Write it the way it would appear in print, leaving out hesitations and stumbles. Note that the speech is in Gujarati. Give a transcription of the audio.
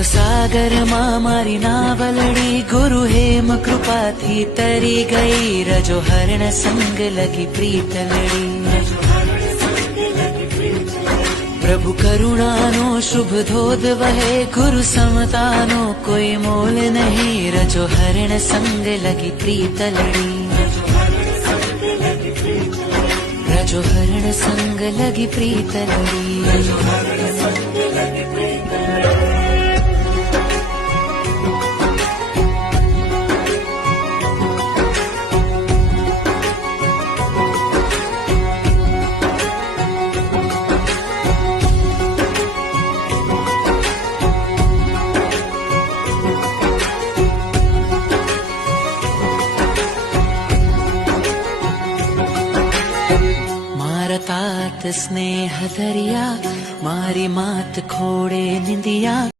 ભવસાગરમાં મારી નાવલડી ગુરુ હેમ કૃપાથી તરી ગઈ રજો હરણ સંગ લગી પ્રીતલડી પ્રભુ કરુણાનો શુભ ધોધ વહે ગુરુ સમતાનો કોઈ મોલ નહીં રજો હરણ સંગ લગી પ્રીતલડી રજો હરણ સંગ લગી પ્રીતલડી તાત સ્નેહ દરિયા મારી માત ખોડે નિંદિયા